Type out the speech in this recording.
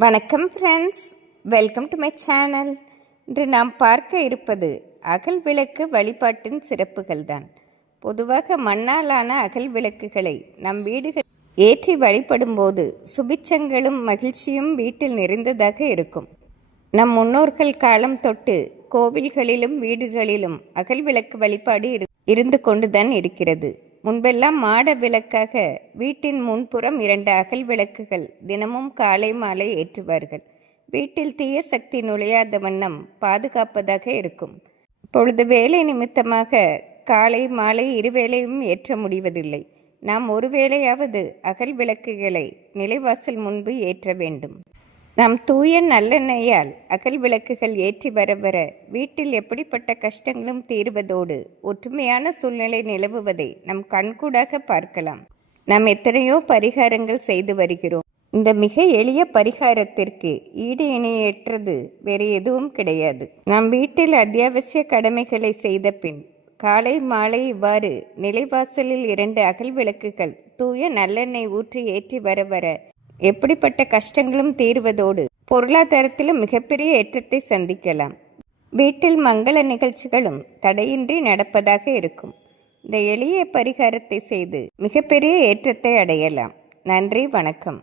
வணக்கம் friends welcome to my channel இன்று நாம் பார்க்க இருப்பது அகல் விளக்கு வழிபாட்டின் சிறப்புகள் தான். பொதுவாக மண்ணாலான அகல் விளக்குகளை நம் வீடுகள் ஏற்றி வழிபடும்போது சுபிச்சங்களும் மகிழ்ச்சியும் வீட்டில் நிறைந்ததாக இருக்கும். நம் முன்னோர்கள் காலம் தொட்டு கோவில்களிலும் வீடுகளிலும் அகல் விளக்கு வழிபாடு இரு- இருந்து கொண்டுதான் இருக்கிறது. முன்பெல்லாம் மாட விளக்காக வீட்டின் முன்புறம் இரண்டு அகல் விளக்குகள் தினமும் காலை மாலை ஏற்றுவார்கள். வீட்டில் தீய சக்தி நுழையாத வண்ணம் பாதுகாப்பதாக இருக்கும். இப்பொழுது வேலை நிமித்தமாக காலை மாலை இருவேளையும் ஏற்ற முடிவதில்லை. நாம் ஒருவேளையாவது அகல் விளக்குகளை நிலைவாசல் முன்பு ஏற்ற வேண்டும். நாம் தூய நல்லெண்ணெயால் அகல் விளக்குகள் ஏற்றி வர வர வீட்டில் எப்படிப்பட்ட கஷ்டங்களும் தீர்வதோடு ஒற்றுமையான சூழ்நிலை நிலவுவதை நம் கண்கூடாக பார்க்கலாம். நாம் எத்தனையோ பரிகாரங்கள் செய்து வருகிறோம். இந்த மிக எளிய பரிகாரத்திற்கு ஈடு இணையற்றது வேறு எதுவும் கிடையாது. நாம் வீட்டில் அத்தியாவசிய கடமைகளை செய்த பின் காலை மாலை இவ்வாறு நிலைவாசலில் இரண்டு அகல் விளக்குகள் தூய நல்லெண்ணெய் ஊற்றி ஏற்றி வர வர எப்படிப்பட்ட கஷ்டங்களும் தீர்வதோடு பொருளாதாரத்திலும் மிகப்பெரிய ஏற்றத்தை சந்திக்கலாம். வீட்டில் மங்கள நிகழ்ச்சிகளும் தடையின்றி நடப்பதாக இருக்கும். இந்த எளிய பரிகாரத்தை செய்து மிகப்பெரிய ஏற்றத்தை அடையலாம். நன்றி வணக்கம்.